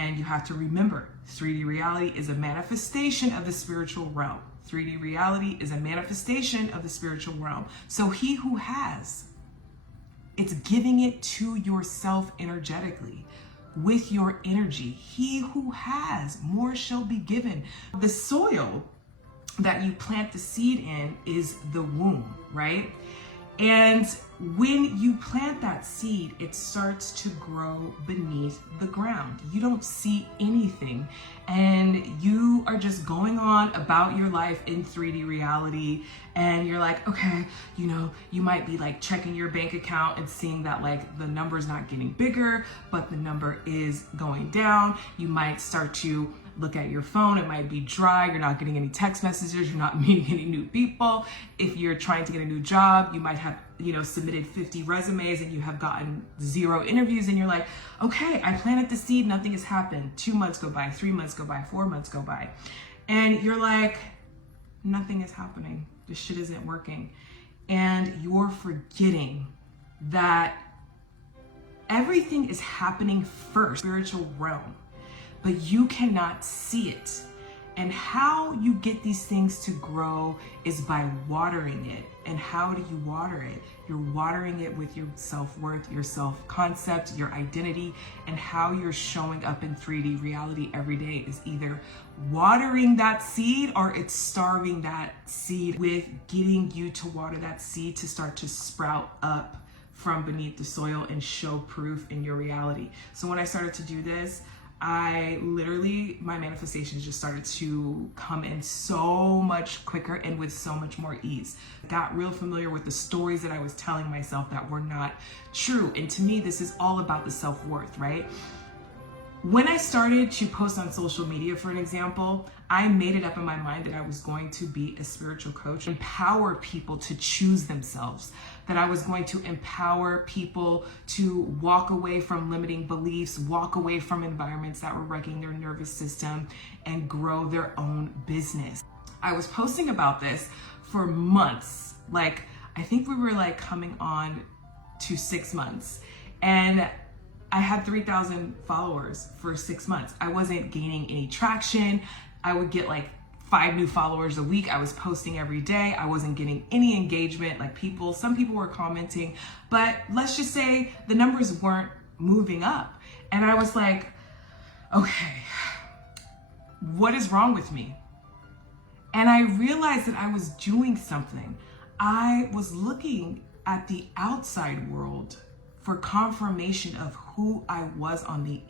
And you have to remember, 3D reality is a manifestation of the spiritual realm. 3D reality is a manifestation of the spiritual realm. So he who has, it's giving it to yourself energetically with your energy. He who has, more shall be given. The soil that you plant the seed in is the womb, right? And when you plant that seed, it starts to grow beneath the ground. You don't see anything, and you are just going on about your life in 3D reality. And you're like, okay, you know, you might be like checking your bank account and seeing that like the number's not getting bigger, but the number is going down. You might start to look at your phone, it might be dry, you're not getting any text messages, you're not meeting any new people. If you're trying to get a new job, you might have, you know, submitted 50 resumes and you have gotten 0 interviews, and you're like, okay, I planted the seed, nothing has happened. 2 months go by, 3 months go by, 4 months go by. And you're like, nothing is happening. This shit isn't working. And you're forgetting that everything is happening first, spiritual realm, but you cannot see it. And how you get these things to grow is by watering it. And how do you water it? You're watering it with your self-worth, your self-concept, your identity, and how you're showing up in 3D reality every day is either watering that seed or it's starving that seed with getting you to water that seed to start to sprout up from beneath the soil and show proof in your reality. So when I started to do this, my manifestations just started to come in so much quicker and with so much more ease. I got real familiar with the stories that I was telling myself that were not true. And to me, this is all about the self-worth, right? When I started to post on social media, for an example, I made it up in my mind that I was going to be a spiritual coach, empower people to choose themselves, that I was going to empower people to walk away from limiting beliefs, walk away from environments that were wrecking their nervous system, and grow their own business. I was posting about this for months. Like, I think we were like coming on to 6 months. And I had 3,000 followers for 6 months. I wasn't gaining any traction. I would get like 5 new followers a week. I was posting every day. I wasn't getting any engagement. Like some people were commenting, but let's just say the numbers weren't moving up. And I was like, okay, what is wrong with me? And I realized that I was doing something. I was looking at the outside world for confirmation of who I was on the inside.